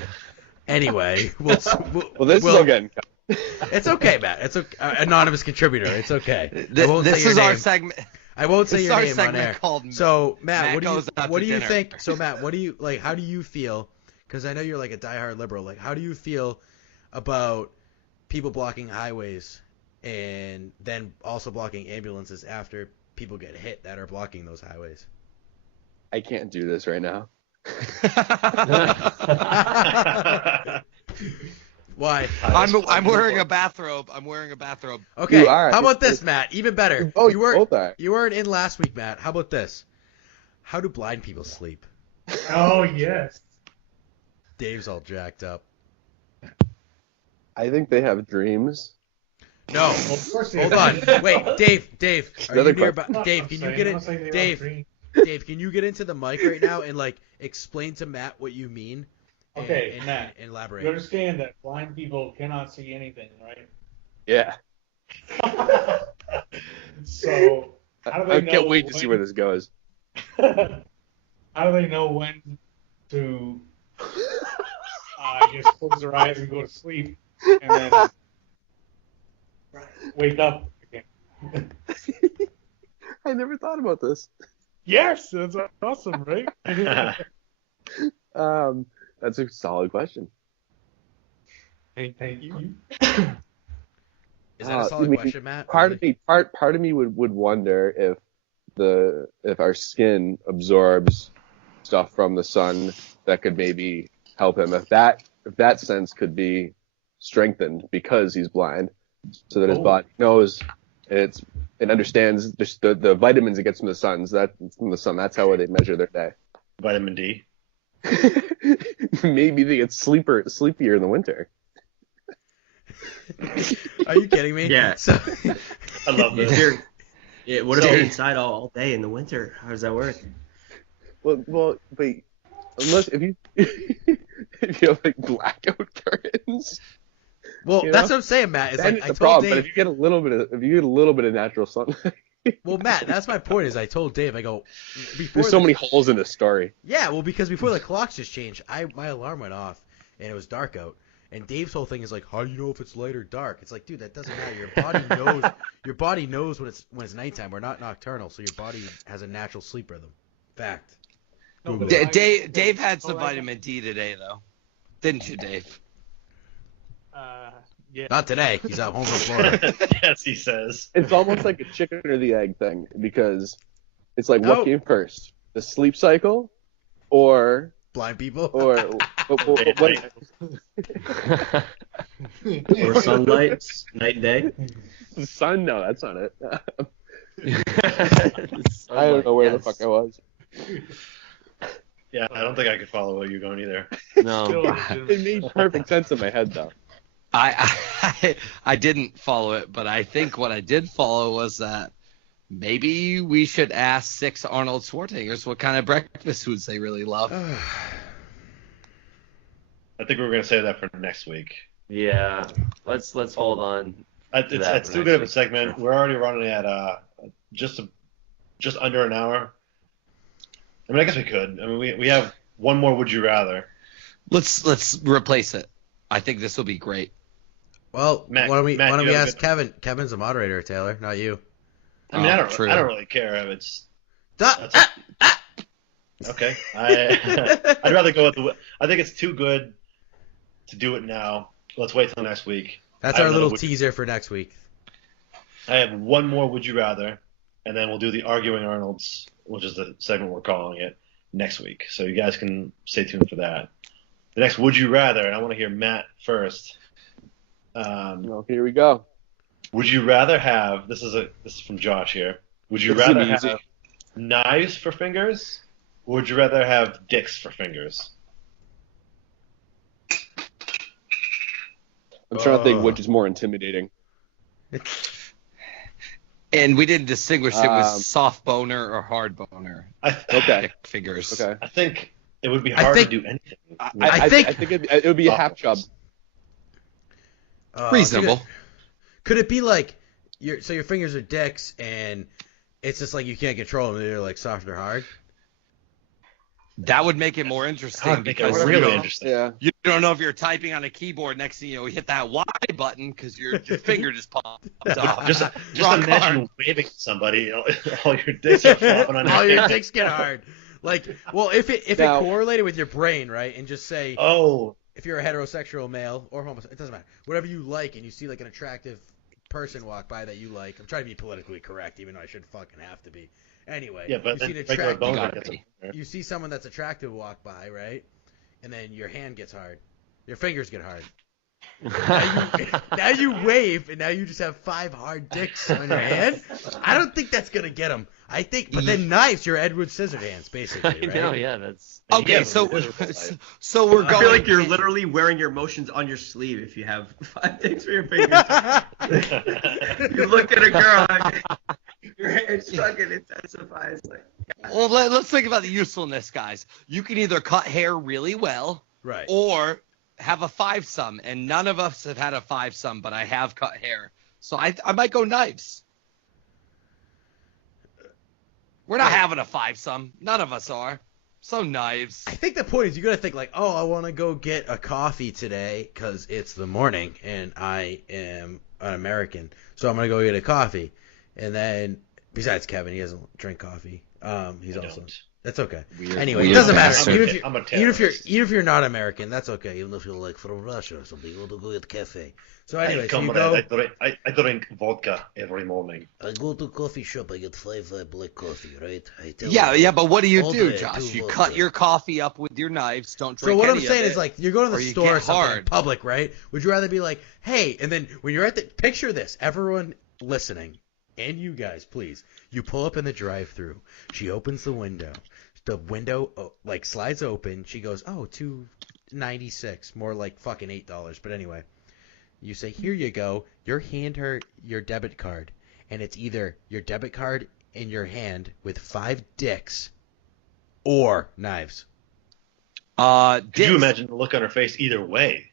Anyway, we'll Well, this is again. It's okay, Matt. It's okay. Anonymous contributor. It's okay. This is our segment. I won't say This is your our name on segment air. called So, Matt, Matt Goes Out what to do you Dinner. think? So, Matt, what do you like? How do you feel? Because I know you're like a diehard liberal. Like, how do you feel about people blocking highways and then also blocking ambulances after people get hit that are blocking those highways? I can't do this right now. Why? I'm wearing a bathrobe. Okay. You are. How about this, Matt? Even better. Oh, you both are. You weren't in last week, Matt. How about this? How do blind people sleep? Oh yes. Dave's all jacked up. I think they have dreams. No. Well, of course they Hold have. on. Wait, Dave. Are Another you nearby? question. Dave, can you get in? Dave, can you get into the mic right now and like explain to Matt what you mean? Okay, and Matt. You elaborate. understand that blind people cannot see anything, right? Yeah. So how do they I know can't wait to see where this goes. How do they know when to, I guess, close their eyes and go to sleep, and then wake up again? I never thought about this. Yes, that's awesome, right? That's a solid question. Hey, thank you. Is that a solid question, Matt? Part of me would wonder if our skin absorbs stuff from the sun that could maybe help him. If that sense could be strengthened because he's blind, so that his body knows it understands just the vitamins it gets from the sun. That's how they measure their day. Vitamin D. Maybe they get sleepier in the winter. Are you kidding me? Yeah. So, I love this. What if you're inside all day in the winter? How does that work? Well, but unless if you if you have like blackout curtains. well, You that's know? what I'm saying, Matt. It's Then like I it's a told problem. But Dave. if you get a little bit of natural sunlight, Well, Matt, that's my point. Is I told Dave, I go before. there's so many holes in this story. Yeah, well, because before the clocks just changed, my alarm went off and it was dark out. And Dave's whole thing is like, how do you know if it's light or dark? It's like, dude, that doesn't matter. Your body knows. Your body knows when it's nighttime. We're not nocturnal, so your body has a natural sleep rhythm. Fact. No, but Dave had some vitamin D today, though, didn't you, Dave? Yeah. Not today. He's out home from Florida. Yes, he says. It's almost like a chicken or the egg thing because it's like No. what came first, the sleep cycle, or Blind people. what Or sunlight, night and day? the sun? No, that's not it. I don't know where the fuck I was. Yeah, I don't think I could follow where you're going either. No. It made perfect sense in my head though. I didn't follow it, but I think what I did follow was that maybe we should ask 6 Arnold Schwarzeneggers what kind of breakfast foods they really love. I think we were going to say that for next week. Yeah. Let's hold on. It's too good of a segment. We're already running at just under an hour. I mean, I guess we could. I mean, we have one more. Would you rather? Let's replace it. I think this will be great. Well, Matt, why don't we you have a ask good- Kevin? Kevin's a moderator, Taylor, not you. I mean, True. I don't really care if it's Stop. okay. I'd rather go with I think it's too good to do it now. Let's wait till next week. That's I have our little another teaser for next week. I have one more Would You Rather, and then we'll do the Arguing Arnolds, which is the segment we're calling it, next week. So you guys can stay tuned for that. The next Would You Rather, and I want to hear Matt first. Well, here we go. Would you rather have, this is from Josh here, would you This is rather easy. have knives for fingers, or would you rather have dicks for fingers? I'm trying to think which is more intimidating. And we didn't distinguish it was Um, soft boner or hard boner. Okay. Dick fingers. Okay. I think it would be I hard think- to do anything. I think- I think it would be a half chub. Reasonable. Could it be like your fingers are dicks and it's just like you can't control them? They're like soft or hard. That would make it more interesting That would make it because really you, know, interesting. Yeah. you don't know if you're typing on a keyboard. Next thing you know, you hit that Y button because your finger just popped off. Just Rock imagine hard. waving at somebody, all your dicks are flopping on All your your hand. dicks get hard. Like, well, if it Now- correlated with your brain, right, and just say Oh, if you're a heterosexual male or homosexual, it doesn't matter. Whatever you like, and you see like an attractive person walk by that you like. I'm trying to be politically correct, even though I shouldn't fucking have to be. Anyway, yeah, but you then see an regular attractive, boner gotta gets be. a- you see someone that's attractive walk by, right, and then your hand gets hard, your fingers get hard. Now you wave, and now you just have 5 hard dicks on your hand. I don't think that's gonna get them. I think, but then knives, you're Edward Scissorhands, basically, I right? know, yeah, that's. Okay, Yeah, so but it is like- so we're I going. feel like you're literally wearing your emotions on your sleeve if you have 5 dicks for your fingers. You look at a girl, and your hair's fucking intensifies. Like, Well, let's think about the usefulness, guys. You can either cut hair really well Right. or have a 5-some, and none of us have had a 5-some, but I have cut hair, so I might go knives. We're not having a 5-some. None of us are. So knives. I think the point is you gotta think like, oh, I want to go get a coffee today because it's the morning and I am an American, so I'm gonna go get a coffee. And then, besides Kevin, he doesn't drink coffee. He's I also don't. that's okay. Weird- Anyway, it weird doesn't matter. bastard. Even if I'm a you're terrorist. even if you're not American, that's okay. Even if you're like from Russia or something, you want to go get cafe. So anyway, so you Comrade, go. I drink vodka every morning. I go to coffee shop. I get 5 black coffee, right? I tell Yeah, you. yeah, but what do you All do, day, Josh? 2 You vodka. cut your coffee up with your knives. Don't drink So what I'm any saying of is it, like you're going to or the you store or get something in hard. public, right? Would you rather be like, hey, and then when you're at the picture this, everyone listening, and you guys, please, you pull up in the drive-through. She opens the window. The window like slides open. She goes, oh, $2.96, more like fucking $8. But anyway, you say, here you go. You hand her your debit card, and it's either your debit card in your hand with 5 dicks or knives. Could dicks. you imagine the look on her face either way?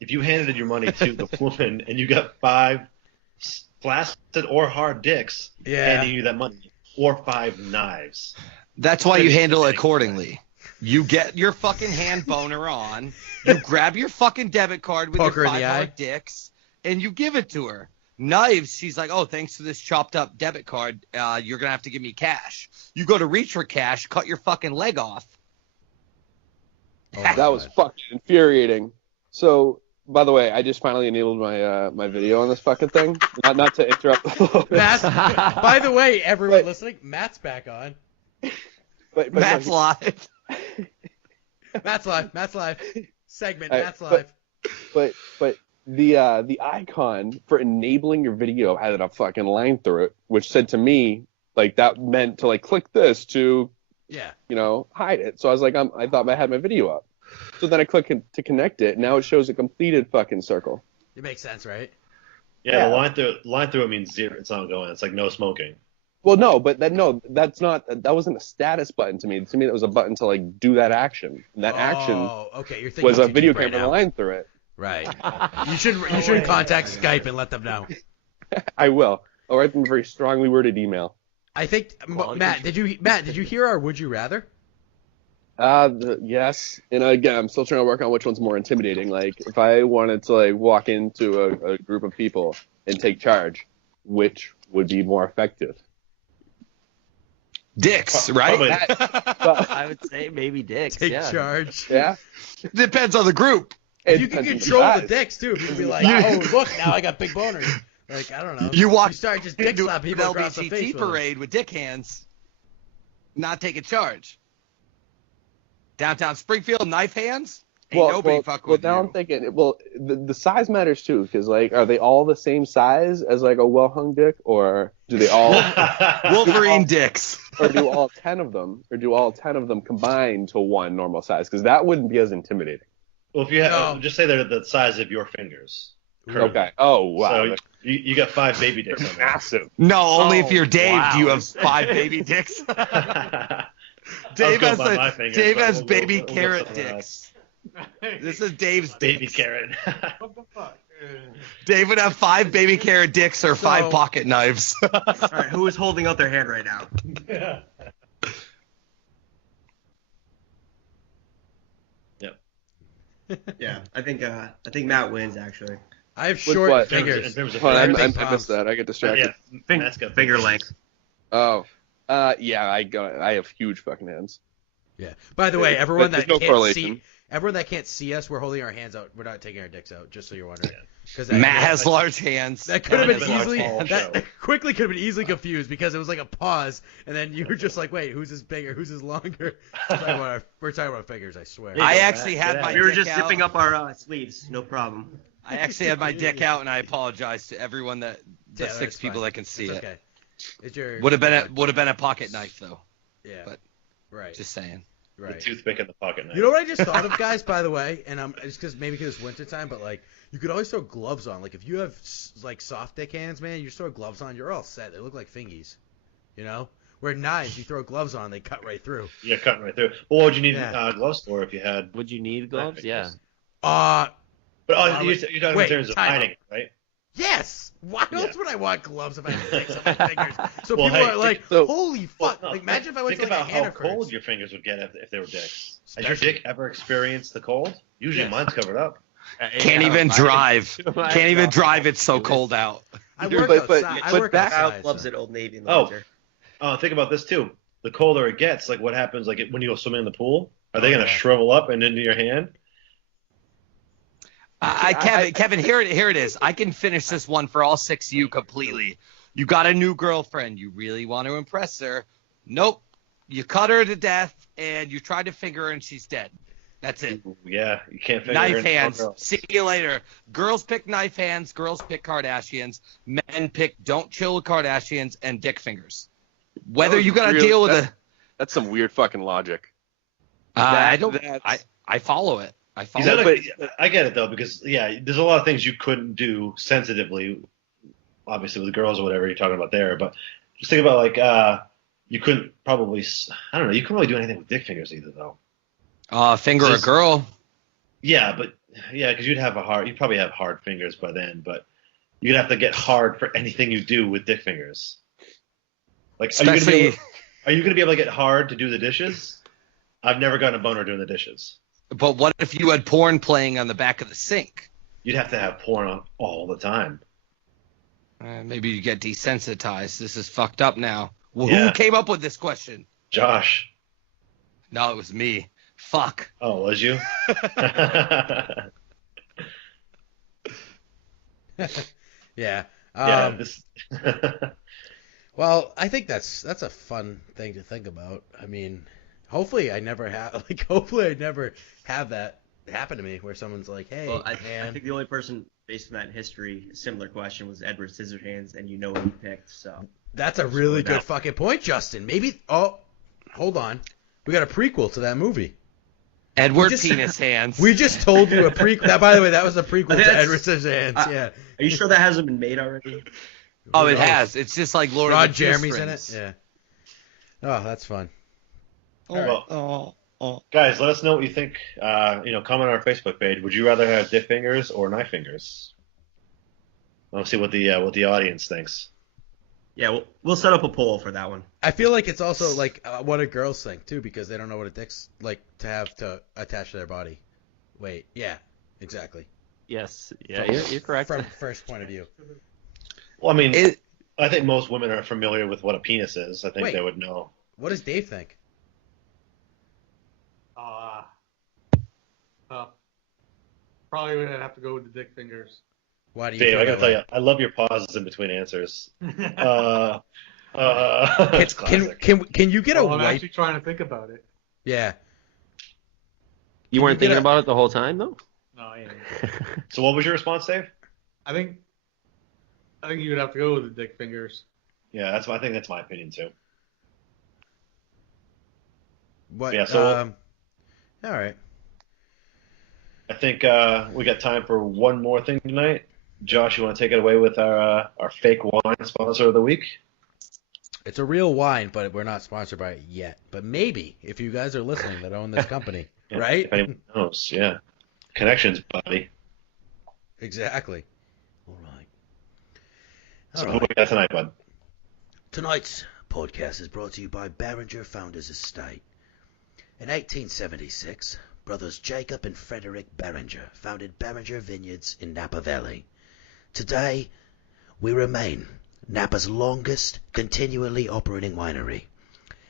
If you handed your money to the woman and you got 5 flaccid or hard dicks Yeah. handing you that money, or 5 knives. That's why you handle it accordingly. You get your fucking hand boner on, you grab your fucking debit card with Poke her your in 5 the eye. hard dicks, and you give it to her. Knives, she's like, oh, thanks to this chopped up debit card, you're going to have to give me cash. You go to reach for cash, cut your fucking leg off. Oh my That was God. fucking infuriating. So, by the way, I just finally enabled my my video on this fucking thing. Not to interrupt. Matt's, by the way, everyone But- listening, Matt's back on. but Matt's live. Matt's live. Segment, Alright, Matt's live. but the icon for enabling your video had a fucking line through it, which said to me like that meant to like click this to Yeah. hide it. So I was like, I thought I had my video up. So then I click to connect it. Now it shows a completed fucking circle. It makes sense, right? Yeah, Yeah. line through it means 0. It's not going. It's like no smoking. Well, no, but that's not. That wasn't a status button to me. To me, that was a button to like do that action. And that action Oh, okay. You're thinking was a too video deep right camera now. line through it. Right. You should contact Skype and let them know. I will. I'll write them a very strongly worded email. I think Matt, did you hear our Would You Rather? Yes. And again, I'm still trying to work on which one's more intimidating. Like, if I wanted to like walk into a group of people and take charge, which would be more effective? Dicks, right? Probably- But, I would say maybe dicks. Take yeah. charge. yeah. Depends on the group. If you can control the dicks too, you can be like, oh look, now I got big boners. Like I don't know. You walk start just dick slap people an across the face LBGT parade with dick hands, not taking charge. Downtown Springfield, knife hands. Ain't nobody fuck with now you. I'm thinking, the size matters too, because like, are they all the same size as like a well-hung dick, or do they all Wolverine dicks? or do all 10 of them combine to one normal size? Because that wouldn't be as intimidating. Well, if you have, just say they're the size of your fingers. Okay. Oh wow. So you got 5 baby dicks on there. Massive. No, only if you're Dave wow. do you have 5 baby dicks. Dave has baby carrot dicks. This is Dave's baby dicks. carrot. What the fuck? Dave would have 5 baby carrot dicks or 5 pocket knives. All right, who is holding out their hand right now? Yeah. Yeah, I think Matt wins actually. I have With short what? fingers. In terms of Hold on, Big I palms. missed that. I get distracted. yeah, Matt's got Finger length. Oh. Yeah, I have huge fucking hands. Yeah. By the way, everyone There's that no can't correlation. see, everyone that can't see us, we're holding our hands out. We're not taking our dicks out. Just so you're wondering. Because Matt has large hands. that could have been Mine has a easily small that show. quickly could have been easily confused because it was like a pause, and then you were just like, wait, who's is bigger? Who's is longer? We're talking about fingers, I swear. I actually had my We were dick just out. zipping up our sleeves, no problem. I actually had my dick out, and I apologize to everyone the Yeah, 6 that's people fine. that can see It's it. okay. It's your Would have been a pocket knife though. yeah. but- right. Just saying. the right. toothpick in the pocket knife. You know what I just thought of, guys? By the way, and it's because it's wintertime, but like you could always throw gloves on. Like if you have like soft dick hands, man, you just throw gloves on, you're all set. They look like fingies, you know. Where knives, you throw gloves on, they cut right through. You're cutting right through. Well, what would you need Yeah. gloves for if you had? Would you need gloves? Yeah. But Why you're would- talking wait, in terms of time out. hiding, right? Yes. Why else Yeah. would I want gloves if I had dicks on my fingers? So Well, people hey, are like, so- holy fuck! No, Like imagine if I went think to like about a how Hannaford's. cold your fingers would get if they were dicks. Has your Especially- dick ever experienced the cold? Usually Yes. mine's covered up. Can't even drive. Can't even drive. It's so cold out. I work But- outside. I but work back- outside. Kyle loves so- it Old Navy in the Oh. winter. Think about this too. The colder it gets, like what happens, like when you go swimming in the pool, are they Oh, gonna yeah. shrivel up and into your hand? Kevin, here it is. I can finish this one for all 6 of you completely. You got a new girlfriend. You really want to impress her. Nope. You cut her to death, and you tried to finger her, and she's dead. That's it. Yeah, you can't figure Knife it hands. out. See you later. Girls pick knife hands. Girls pick Kardashians. Men pick don't chill with Kardashians and dick fingers. Whether you got to Really- deal with a, That's some weird fucking logic. I don't. That's- I follow it. I follow He's not it. a- I get it though, because there's a lot of things you couldn't do sensitively, obviously with girls or whatever you're talking about there. But just think about like you couldn't probably, I don't know, you couldn't really do anything with dick fingers either though. Finger a Just- girl. Yeah, but because you'd probably have hard fingers by then, but you'd have to get hard for anything you do with dick fingers. Like, Especially, are you gonna be able to get hard to do the dishes? I've never gotten a boner doing the dishes. but what if you had porn playing on the back of the sink? You'd have to have porn on all the time. Maybe you get desensitized. This is fucked up now. Well, Yeah. who came up with this question? Josh. No, it was me. Fuck. Oh, was you? Yeah. Yeah. This. Well, I think that's a fun thing to think about. I mean, hopefully I never have that happen to me where someone's like, "Hey, Well, I man." think the only person based on that in history, a similar question, was Edward Scissorhands, and you know who he picked. So That's a really now- good fucking point, Justin. Maybe. Oh, hold on. We got a prequel to that movie. Edward just- Penis Hands. We just told you a prequel. That, by the way, that was a prequel to That's- Edward Scissorhands. Yeah. are you sure that hasn't been made already? Oh, it has. It's just like Lord Rod of the Jeremy's in it. Two-Strings. Yeah. Oh, that's fun. Well, guys, let us know what you think. Comment on our Facebook page. Would you rather have dick fingers or knife fingers? Let's see what the audience thinks. Yeah, we'll set up a poll for that one. I feel like it's also like what a girls think too, because they don't know what a dick's like to have to attach to their body. Wait, yeah, exactly. Yes. Yeah, you're correct. From first point of view. Well, I mean, It- I think most women are familiar with what a penis is. I think Wait. they would know. What does Dave think? probably would have to go with the dick fingers. Why do you? Dave, feel I gotta that tell way? you, I love your pauses in between answers. Can, It's classic. can you get a Well, I'm wipe? actually trying to think about it. Yeah. You Can weren't you get thinking a- about it the whole time, though? No, I ain't. So what was your response, Dave? I think you would have to go with the dick fingers. Yeah, I think that's my opinion too. What? Yeah, so- all right. I think we got time for one more thing tonight. Josh, you want to take it away with our fake wine sponsor of the week? It's a real wine, but we're not sponsored by it yet. But maybe if you guys are listening that own this company, Yeah, right? If anyone knows, yeah. Connections, buddy. Exactly. All right. So All who right. we got tonight, bud? Tonight's podcast is brought to you by Barringer Founders Estate. In 1876, brothers Jacob and Frederick Barringer founded Barringer Vineyards in Napa Valley. Today, we remain Napa's longest continually operating winery,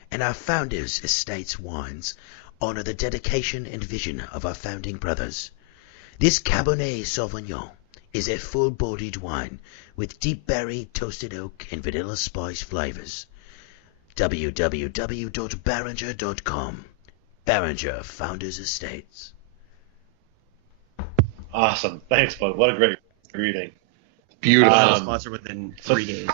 and our Founders Estate's wines honor the dedication and vision of our founding brothers. This Cabernet Sauvignon is a full-bodied wine with deep berry, toasted oak, and vanilla spice flavors. www.barringer.com. Barringer Founders Estates. Awesome. Thanks, bud. What a great reading. Beautiful. Um, sponsor within so- 3 days.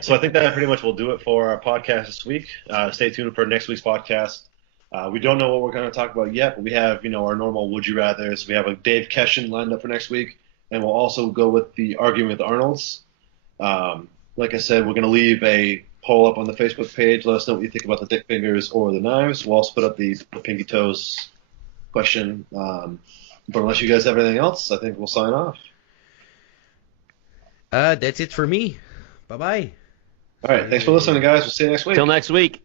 So I think that pretty much will do it for our podcast this week. Stay tuned for next week's podcast. We don't know what we're going to talk about yet, but we have, our normal Would You Rathers. We have a Dave Keshin lined up for next week, and we'll also go with the Arguing with Arnolds. Like I said, we're going to leave a poll up on the Facebook page. Let us know what you think about the dick fingers or the knives. We'll also put up the pinky toes question. But unless you guys have anything else, I think we'll sign off. That's it for me. Bye-bye. All right. Thanks for listening, guys. We'll see you next week. Till next week.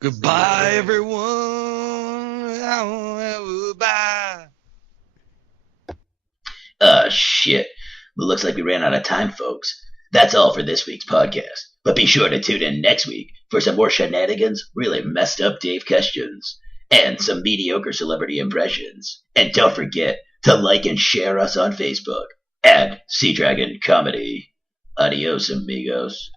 Goodbye, everyone. Goodbye. Shit. Well, looks like we ran out of time, folks. That's all for this week's podcast. But be sure to tune in next week for some more shenanigans, really messed up Dave questions, and some mediocre celebrity impressions. And don't forget to like and share us on Facebook at Sea Dragon Comedy. Adios, amigos.